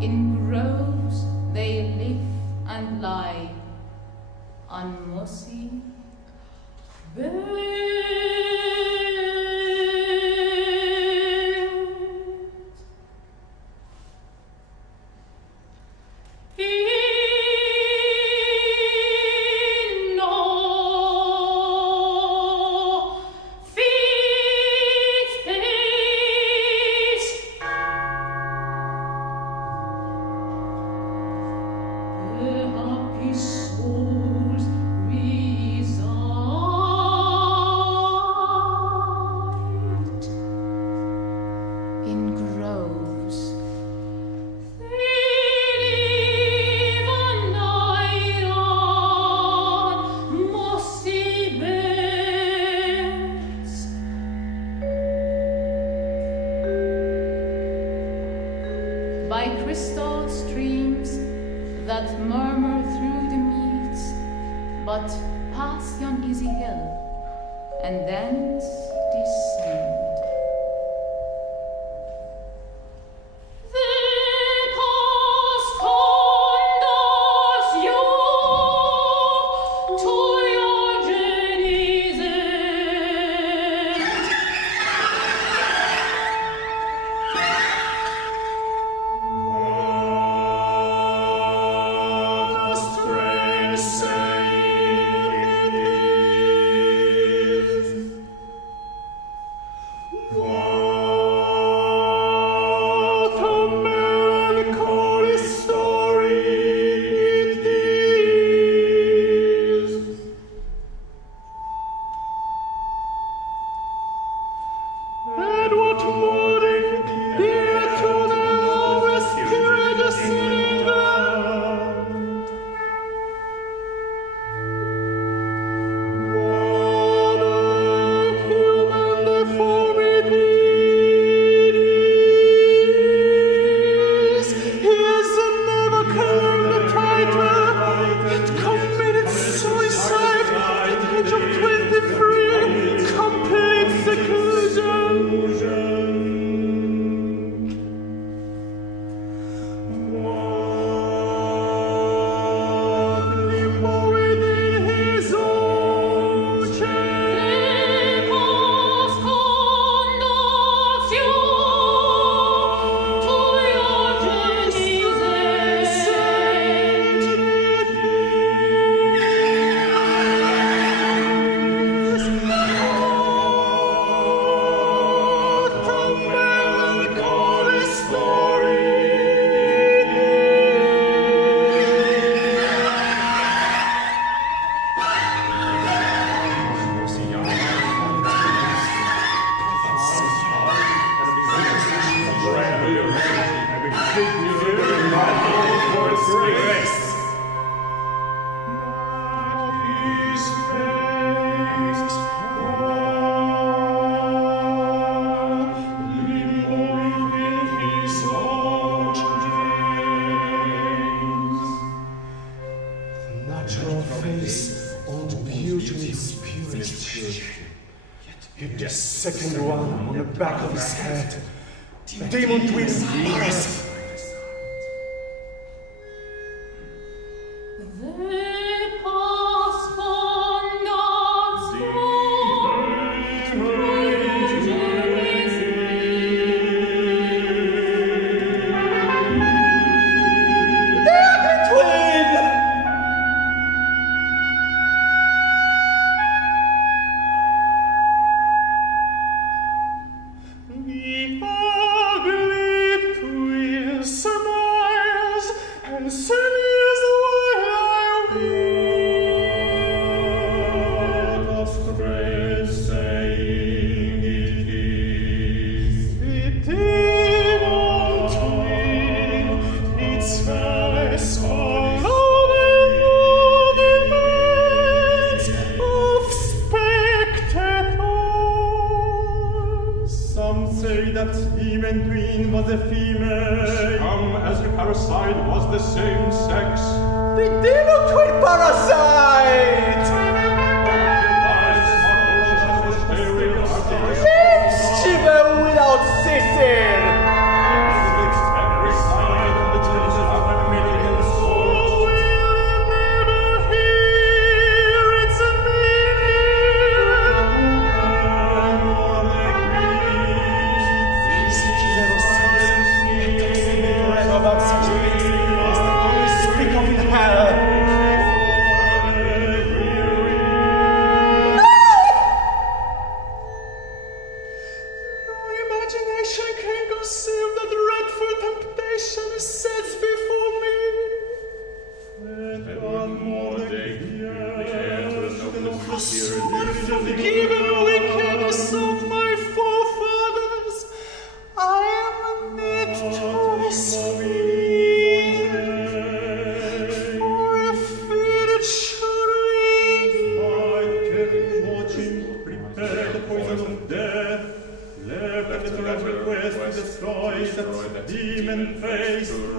In groves they live and lie on mossy beds. Back of his head, demon twins parasite. Without ceasing!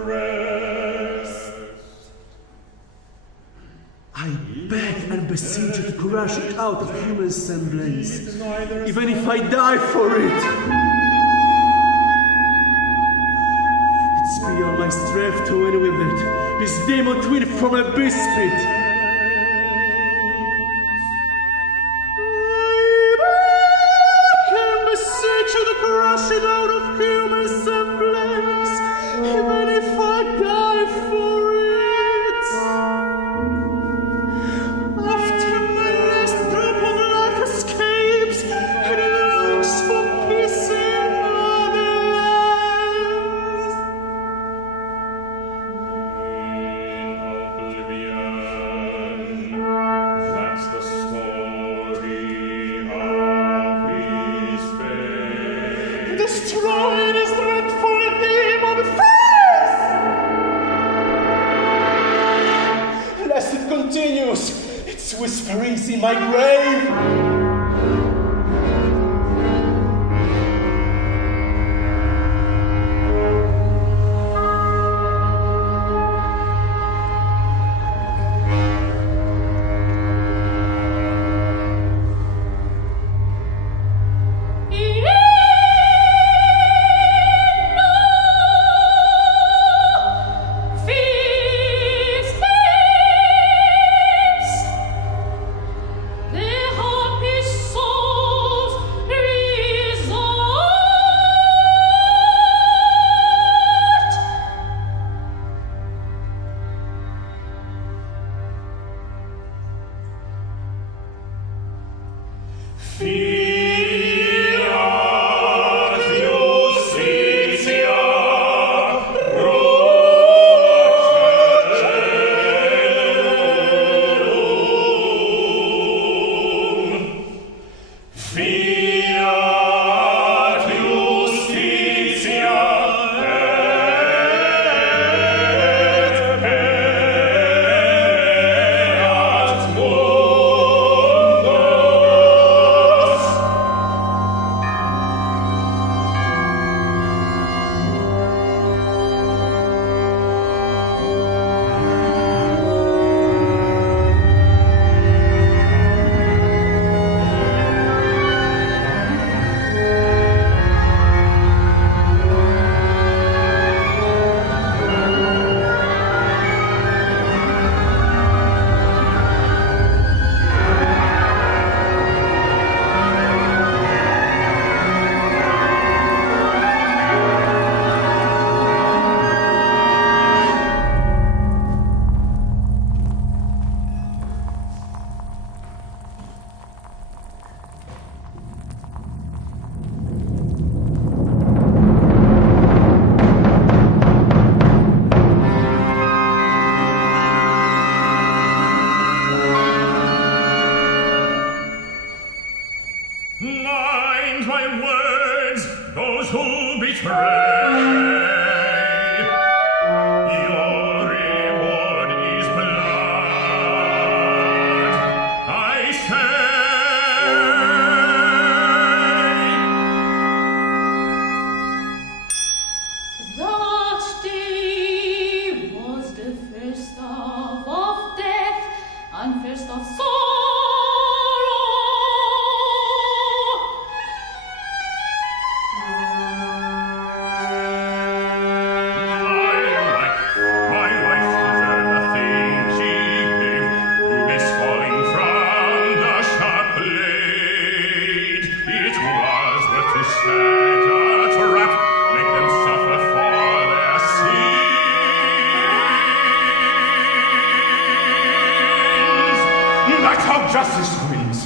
rest. I beg and beseech you to crush it out of human semblance, even if I die for it. It's beyond my strength to win with it, his demon twin from a biscuit. Crush it out of human semblance, even if I die for it. After my last drop of life escapes, and it looks for peace in other lands. In oblivion, that's the story of his fate. Destroyed his dreadful demon face! Lest it continues, its whisperings in my grave. Justice wins.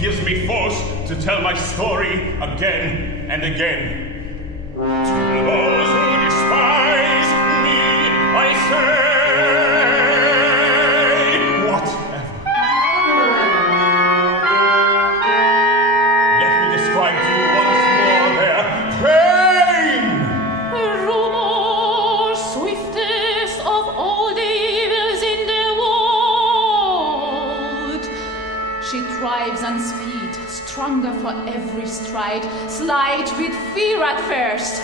Gives me force to tell my story again and again. To those who despise me, I say, whatever. every stride, slight with fear at first.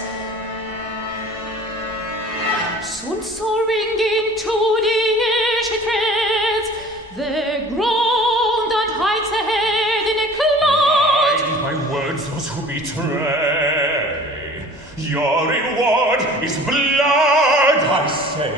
Soon soaring into the air she treads, the ground and hides ahead in a cloud. Mind my words, those who betray. Your reward is blood, I say.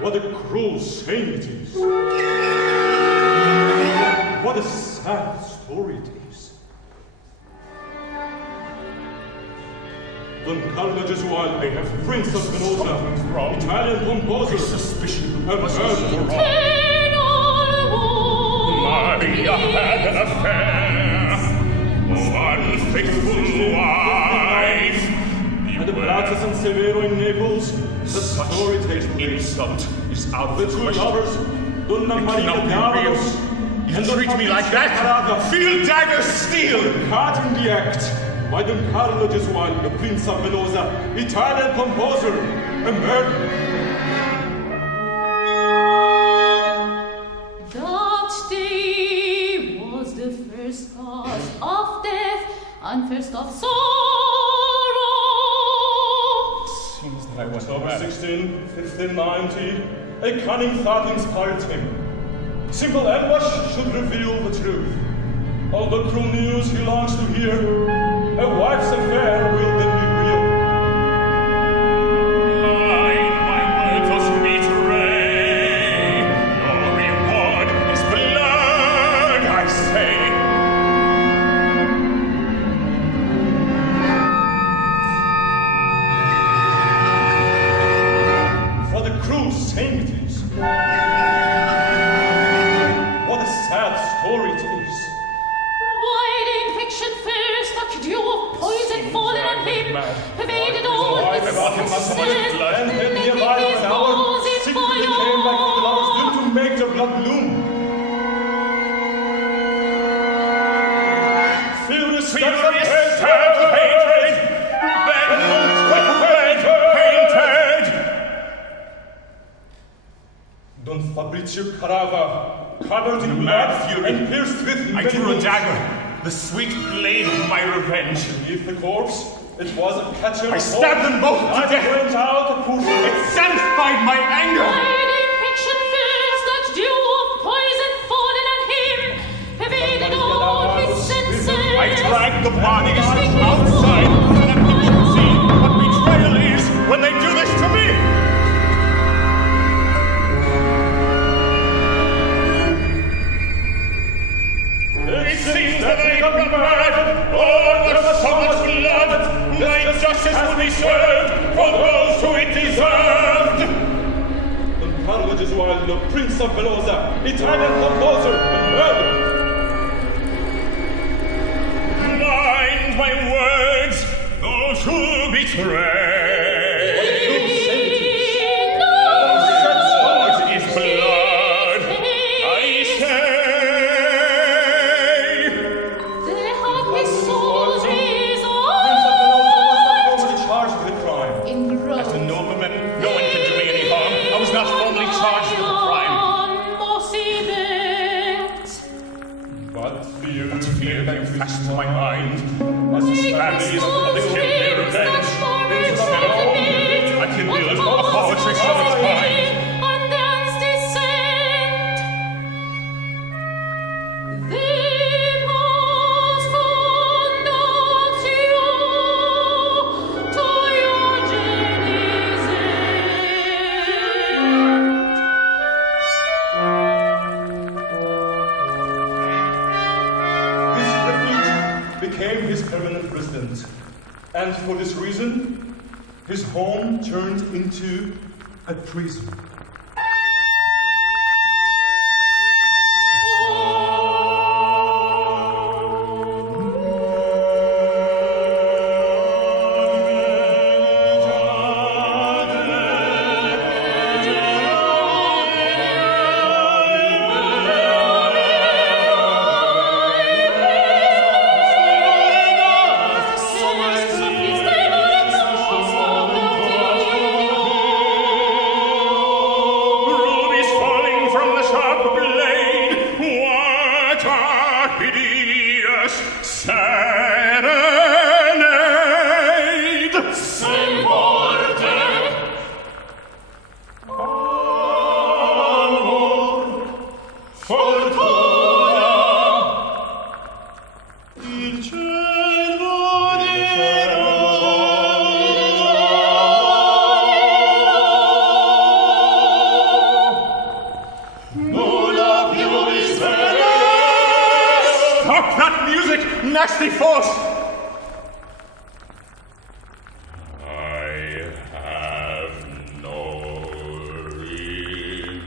What a cruel shame it is. What a sad story it is. Don Carlo Gesualdo, they have Prince of Venosa, Italian composer, suspicion a murderer. Maria had an affair, unfaithful wife. At the Piazza San Severo in Naples, the story takes place. Insult is out of The the two question. lovers, Donna Marina Kosecka, You treat me like that? Feel dagger steel! Caught in the act by Don Carlo Gesualdo, the Prince of Venosa, Italian composer, a murderer. That day was the first cause of death and first of sorrow. Seems that I was October 16, 1590, a cunning thought inspired him. Simple ambush should reveal the truth. All the cruel news he longs to hear, a wife's affair will then be real. Mind my words, those who betray. Your reward is blood, I say. What a cruel shame it is. What a sad story it is. Why the infection first, a dew of poison fallen on him, pervaded all his senses, And had the arrival of an hour, secretly came back to the lovers due to make the blood bloom. Furious steps of hatred, painted. Don Fabrizio Carava, covered in blood and pierced with I drew a dagger, the sweet blade of my revenge. Beneath the corpse, it was a catcher. I stabbed them both to death. Went out a poor It satisfied my anger. Why the infection first, that dew of poison fallen on him, pervaded all his senses. I dragged the bodies outside so that people could see what betrayal is when they do this to me. It seems that I have gone mad. Oh, there was so much blood. My justice will be served for those who it deserved. Don Carlo Gesualdo, Prince of Venosa, Italian composer and murderer. Mind my words, those who betray. It is blood, I say. They had his souls Prince of Venosa was not resolved formally charged with the crime. in gross. As a nobleman, no one could do me any harm. I was not formally charged with the crime. But fear Came fast to my mind. As the family is public their revenge. Instead of all, I can build a poetry so much mind. this refuge became his permanent residence. And for this reason, his home turned into a prison. nasty force! I have no remorse.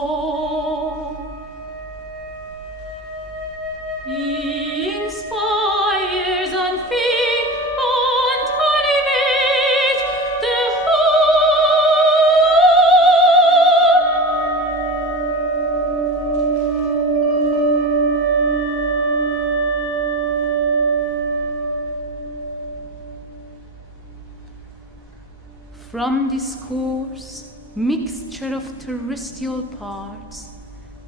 soul. He inspires and feeds and animates the From discourse, mixture of terrestrial parts,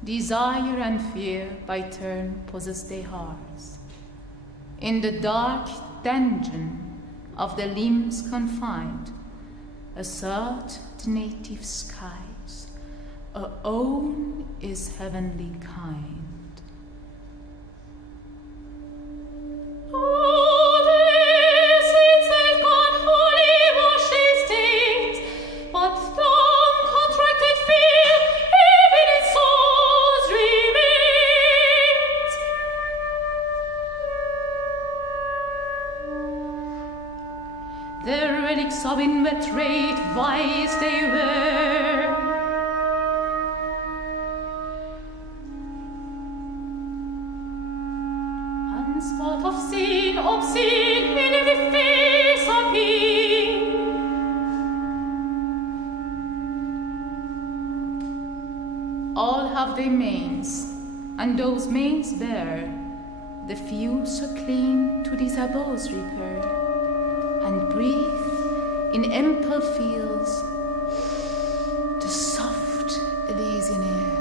desire and fear by turn possess their hearts. In the dark dungeon of the limbs confined, assert the native skies, our own is heavenly kind. Of inveterate vice they were. And spot of sin obscene in every face appear. All have their manes, and those manes bear the few so clean to these abodes repair, and breathe in ample fields the soft Elysian air.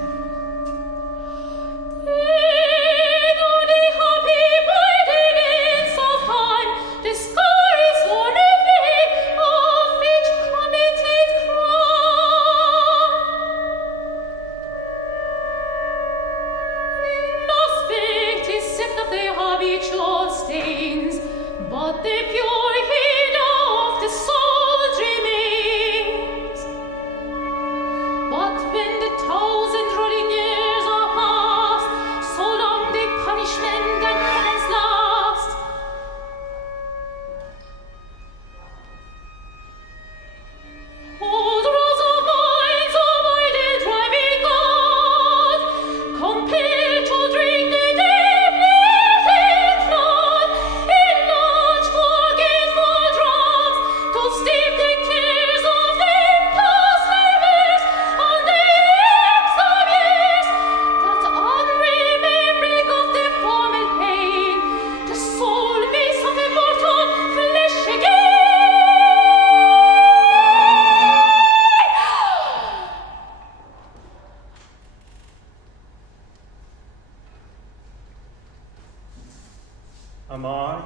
Am I?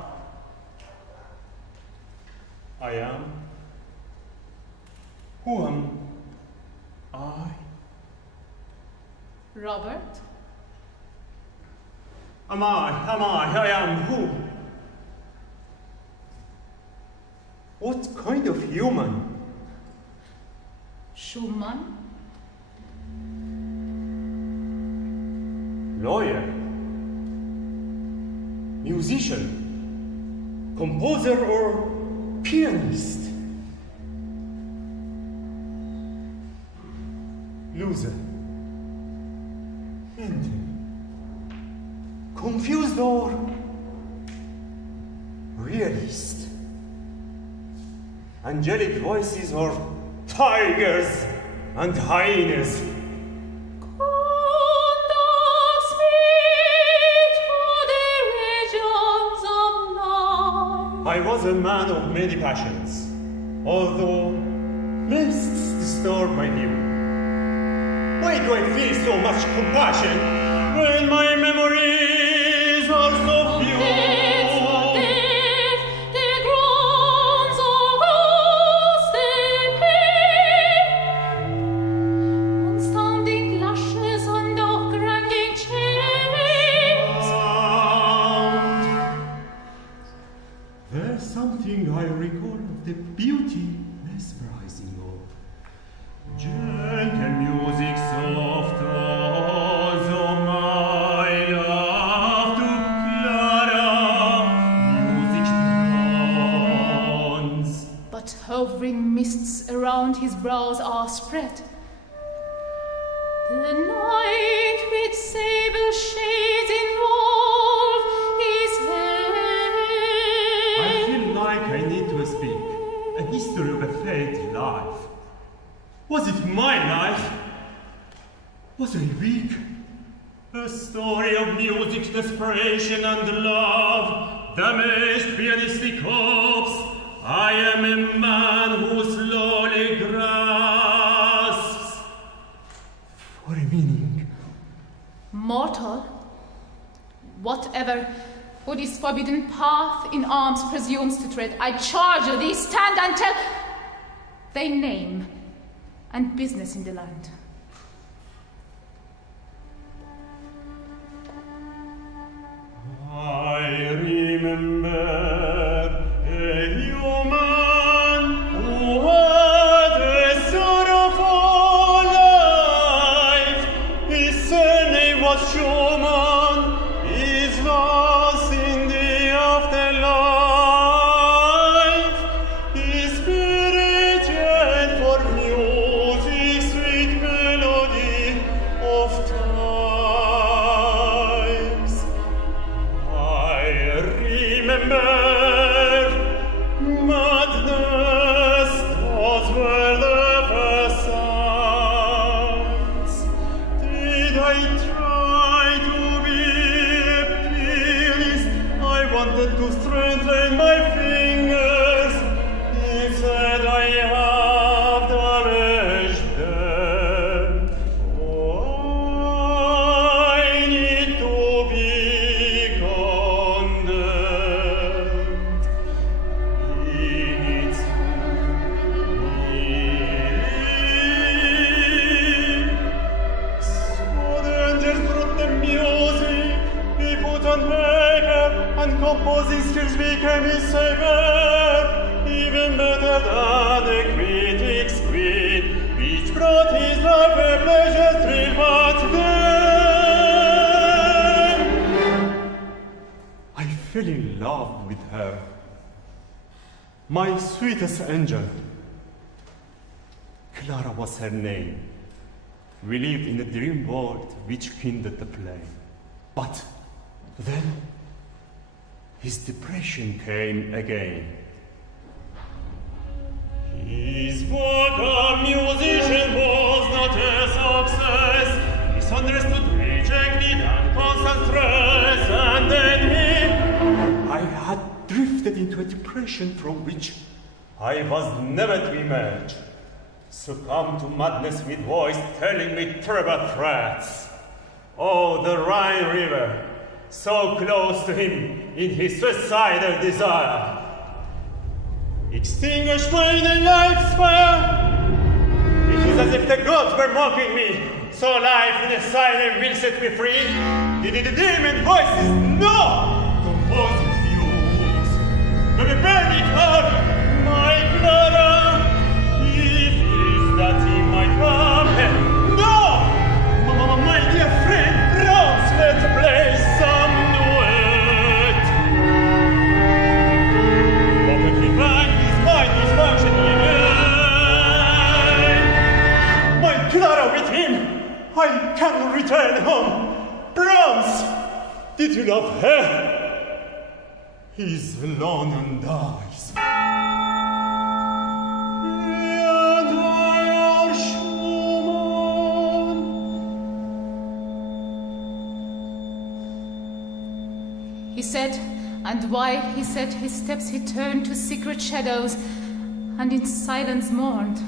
I am. Who am I? Robert? Am I am who? What kind of human? Schumann? Lawyer? Musician? Composer or pianist? Loser? Mental? Confused or realist? Angelic voices or tigers and hyenas? I was a man of many passions, although mists disturb my view. Why do I feel so much compassion when my memories are so few? I recall of the beauty mesmerizing of gentle music soft as oh my love to Clara music dawns. But hovering mists around his brows are spread. The The night with sable shades involve his head. I feel like I need to speak. A history of a faded life. Was it my life? Was I weak? A story of music, desperation, and love. Damaged pianistic hopes. I am a man who slowly grasps for a meaning. Mortal, whatever who this forbidden path in arms presumes to tread, I charge thee, stand and tell thy name and business in the land. I remember a human who had a sorrowful life. His surname was Schumann. His loss in the afterlife. His spirit yearned for music, sweet melody of times. I remember madness, those were the first signs. Did I try to be a pianist? I wanted to strengthen my fingers. Instead I have damaged them. Oh, I need to be condemned. He needs me. So the angels brought the music. He put on makeup, and composing skills became his savior. Even better than the critic's queen, which brought his life a pleasure thrill. But then I fell in love with her, my sweetest angel. Clara was her name. We lived in a dream world which kindled the flame. But then his depression came again. His work a musician was not a success. Misunderstood, rejected, and constant stress. And then I had drifted into a depression from which I was never to emerge. Succumbed to madness with voice telling me terrible threats. Oh, the Rhine River, so close to him in his suicidal desire. Extinguished by the life's fire. It is as if the gods were mocking me. So life in a silent will set me free. Did the demon voices no? Composing fumes. Let me burn it out, my Clara. He feels that he might come here. No! My dear friend, Rose, let's play some duet. Perfectly fine, his mind is functioning again. My Clara with him, I can return home. Bronze, did you love her? He's alone and dies. And I are Schumann. He said, and while he said his steps he turned to secret shadows, and in silence mourned.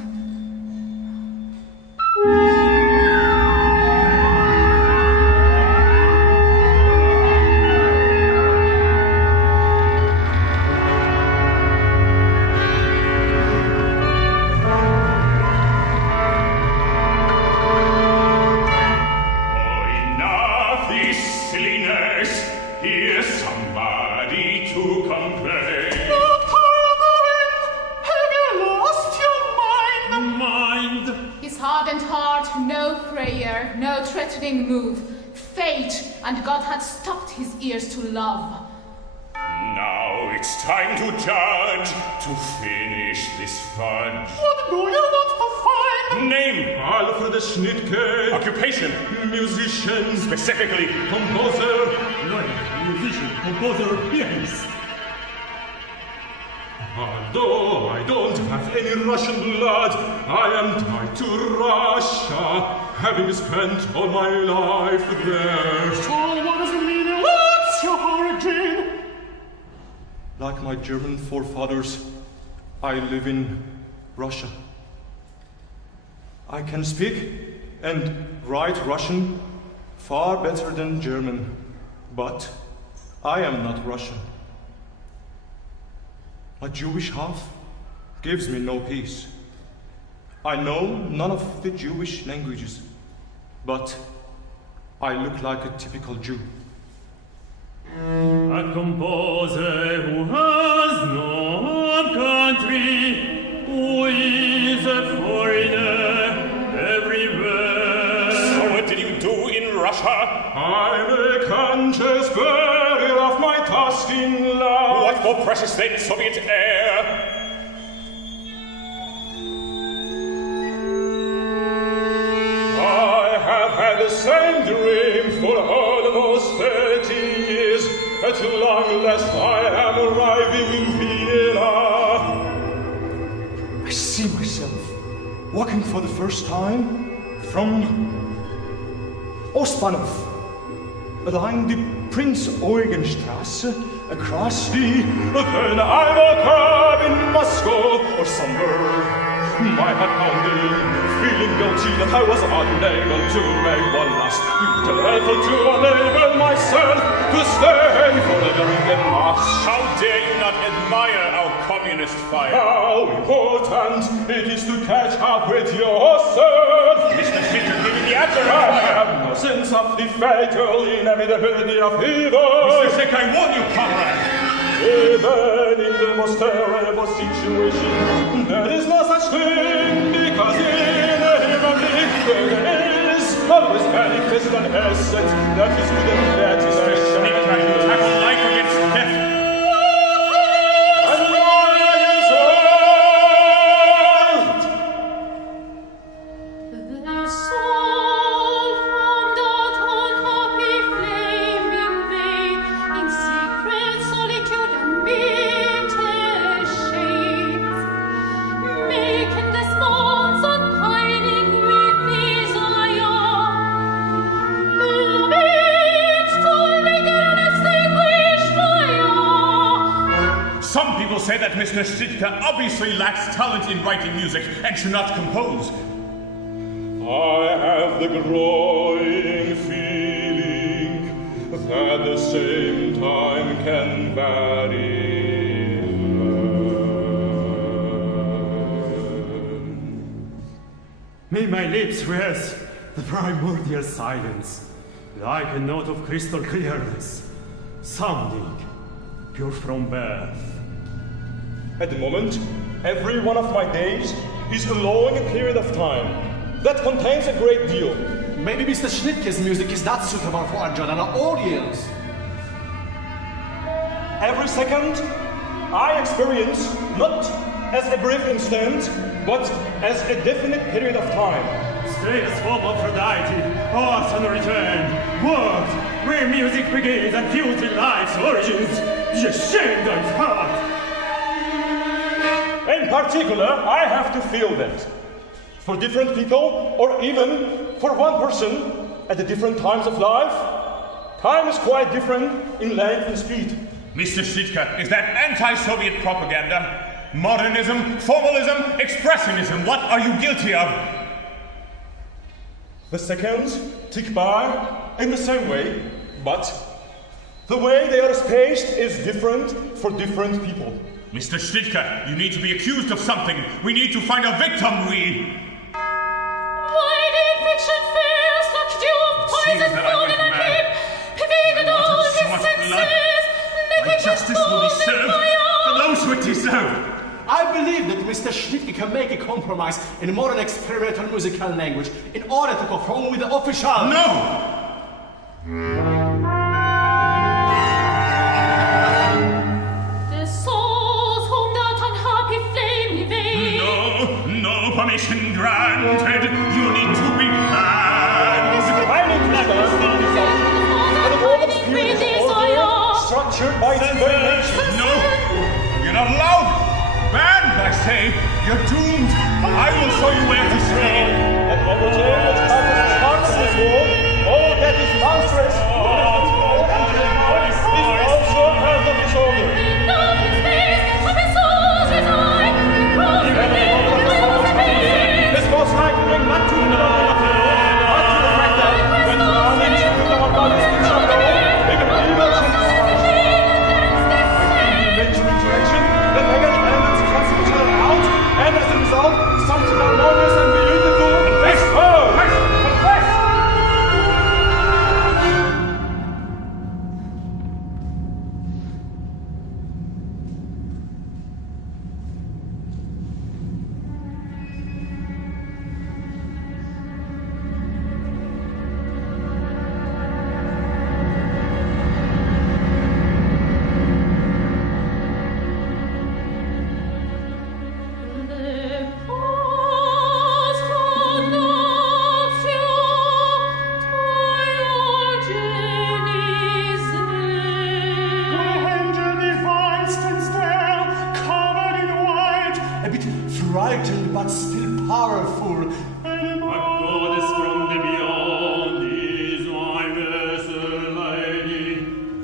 Move. Fate and God had stopped his ears to love. Now it's time to judge, to finish this fudge. What do you want to find? Name? Alfred Schnittke. Occupation? Musician. Specifically? Composer. Musician, composer, pianist. Although I don't have any Russian blood, I am tied to Russia, having spent all my life there. So what does it mean? What's your origin? Like my German forefathers, I live in Russia. I can speak and write Russian far better than German, but I am not Russian. My Jewish half gives me no peace. I know none of the Jewish languages, but I look like a typical Jew. A composer who has no country, who is a foreigner everywhere. So what did you do in Russia? I'm a conscious burier of my Tuscan life. What more precious than Soviet air? I have had the same dream for almost 30 years. At long last I am arriving in Vienna. I see myself walking for the first time from Ostbahnhof, along the Prince Eugen Strasse, across the... Then I woke up in Moscow or somewhere. My heart pounding, feeling guilty that I was unable to make one last little effort to enable myself to stay forever in the past. How dare you not admire our communist fire? How important it is to catch up with yourself! Mr. Schnittke, give me the answer. I have no sense of the fatal inevitability of evil. Mr. Schnittke, I warn you, comrade. Even in the most terrible situation, there is no such thing, because in a human being there is always manifest an essence that is good and that is Mr. Schnittke, you tackle life against death. And life against The soul from that unhappy flaming vein, in secret solitude and bitter shades, making the spawns unpining with desire, laments to make an unextinguished fire. Some people say that Mr. Schnittke obviously lacks talent in writing music and should not compose. I have the growing feeling that at the same time can vary. May my lips rest the primordial silence, like a note of crystal clearness, sounding pure from birth. At the moment, every one of my days is a long period of time that contains a great deal. Maybe Mr. Schnittke's music is not suitable for a general audience. Every second, I experience not as a brief instant, but as a definite period of time. Strange form of Aphrodite, art and return, world where music begins and fused with life's origins, the ashamed of heart. In particular, I have to feel that. For different people, or even for one person, at the different times of life, time is quite different in length and speed. Mr. Schnittke, is that anti-Soviet propaganda? Modernism, formalism, expressionism, what are you guilty of? The seconds tick by in the same way, but the way they are spaced is different for different people. Mr. Schnittke, you need to be accused of something. We need to find a victim, Why did fiction fears like dew of poison fallen on him, pervaded all his senses, naked justice will be served for those who it deserve. I believe that Mr. Schnittke can make a compromise in modern experimental musical language in order to conform with the official... No! The souls whom that unhappy flame evade. No permission granted, you need to be banned. Structured by its very nature. No, you're not allowed. Banned, I say. You're doomed. I will show you where to stay. And everything that causes harm in this world, all that is monstrous, is also part of disorder. This most high can bring not to the level of the world, but to the fact that when our nature with our bodies can show even evil can direction, the negative elements cancel each other out, and as a result, something harmonious and beautiful. Confess! Confess! Frightened but still powerful. A goddess from the beyond is my vessel lady.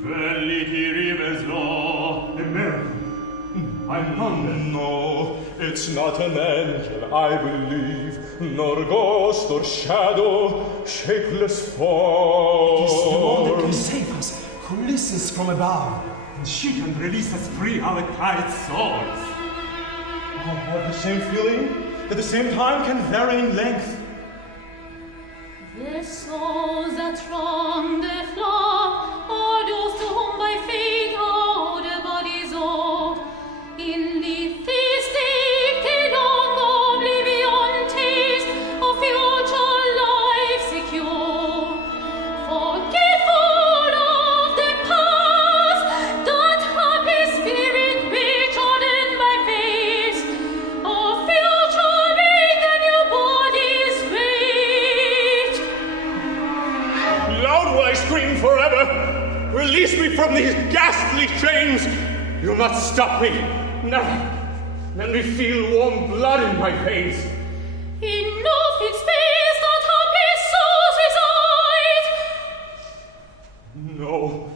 Verily rivers law. A miracle. I'm wrong. No, it's not an angel, I believe, nor ghost or shadow, shapeless form. It is the one that can save us, who listens from above. And she can release us free our tied souls. I have the same feeling, at the same time can vary in length. The souls that from the flock are those to whom by fate all the bodies old. In Lethe state they long oblivion taste of future life secure. Forgetful of the past, that happy spirit which hardened my face. Of future being the new body's weight. Loud will I scream forever. Release me from these ghastly chains. You'll not stop me. Never. Let me feel warm blood in my veins. In no fixed space that happy souls reside. No.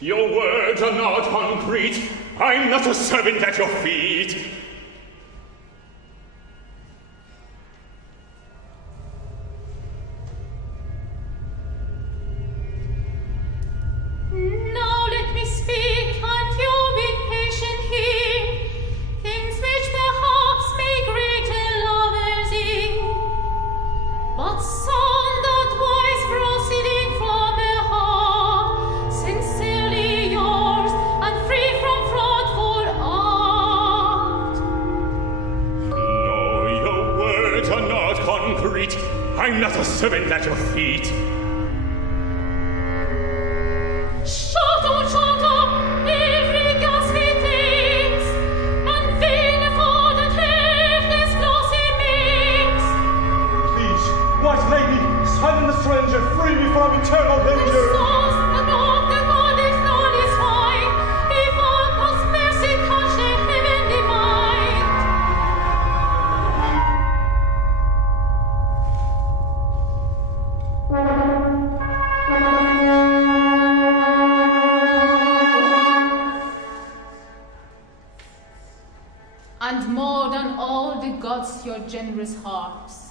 Your words are not concrete. I'm not a servant at your feet. Now let me speak, and you be patient here. Things which perhaps may grate a lover's ear, but sound that voice proceeding from a heart sincerely yours and free from fraudful art. No, your words are not concrete. I'm not a servant at your feet. Shut up, every ghastly things, and vain for the theless glossy mix. Please, white lady, silent the stranger, free me from eternal The danger. souls above the goddess all is fine, if all God's mercy touch the heavenly mind. And more than all the gods, your generous hearts.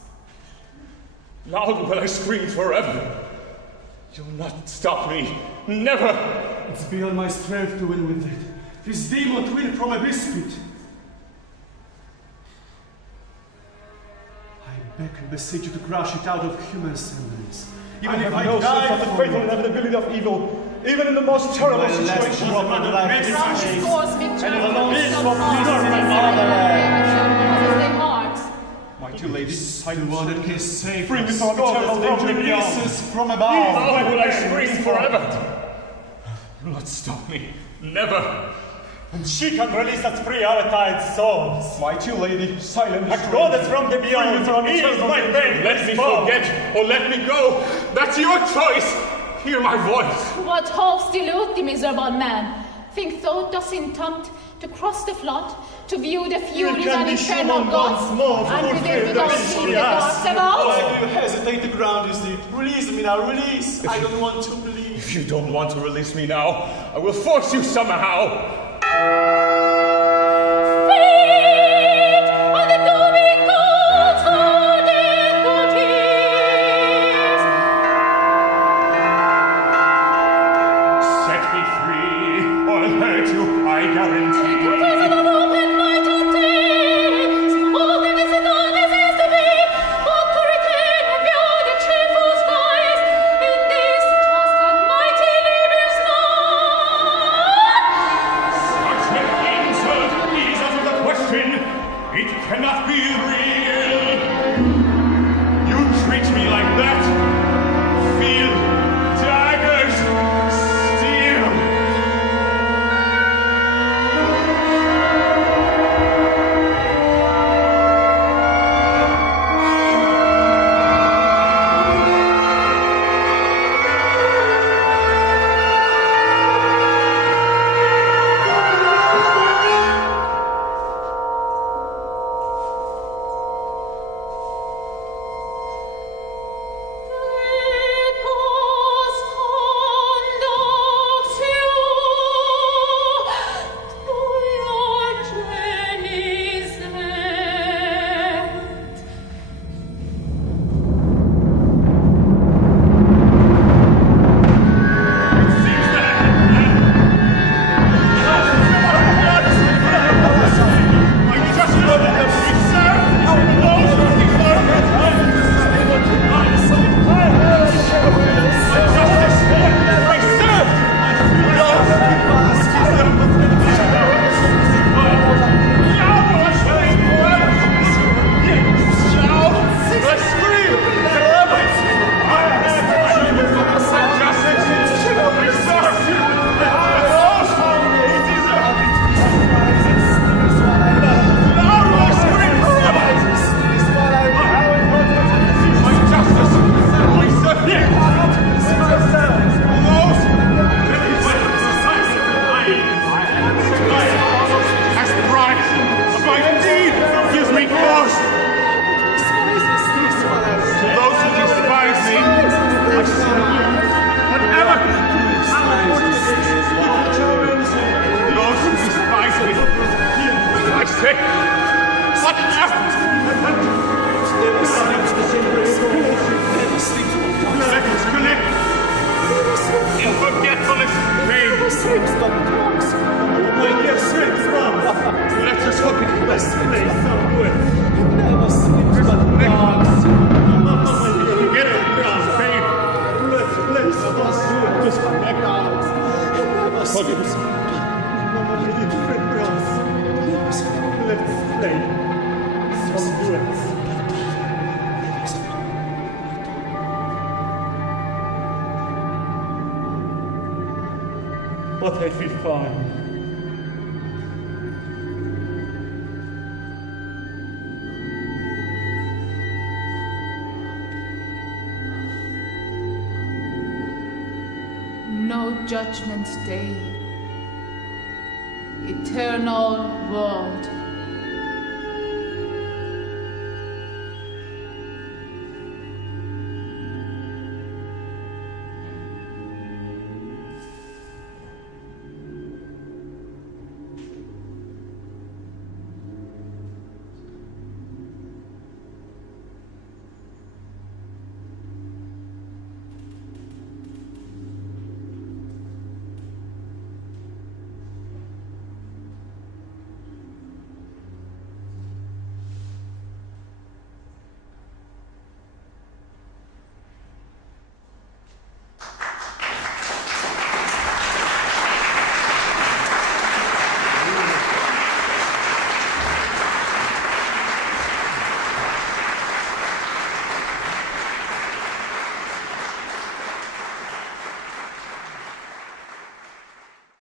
Loud will I scream forever. You'll not stop me. Never. It's beyond my strength to win with it. This demon to win from a biscuit. I beg and beseech you to crush it out of human semblance. Even if I no die sense of the for fatal you. inevitability of evil, even in the most terrible My last situation. drop of life is Round changed. scores victory And it for alone those is of what us, pleases my and fatherland. their hearts. My two ladies, The one that can save free me us. from eternal From danger the beyond. pieces from above. Loud will I scream forever. You'll not stop me. Never. And she can release us free our tired souls. Mighty lady, silent. A goddess from the beyond, ease my pain. Let me forget, or let me go. That's your choice. Hear my voice. What hopes delude the miserable man? Think thou dost intempt to cross the flood, to view the furies and eternal gods, and within the dark see the darks about? Why do you hesitate? The ground is deep. Release me now, release. I don't want to believe. If you don't want to release me now, I will force you somehow. Feet on the doming gods for death Set me free, or I'll hurt you, I guarantee. Cannot be real. You treat me like that. Feel daggers, steel. What have we found? No judgment day, eternal world.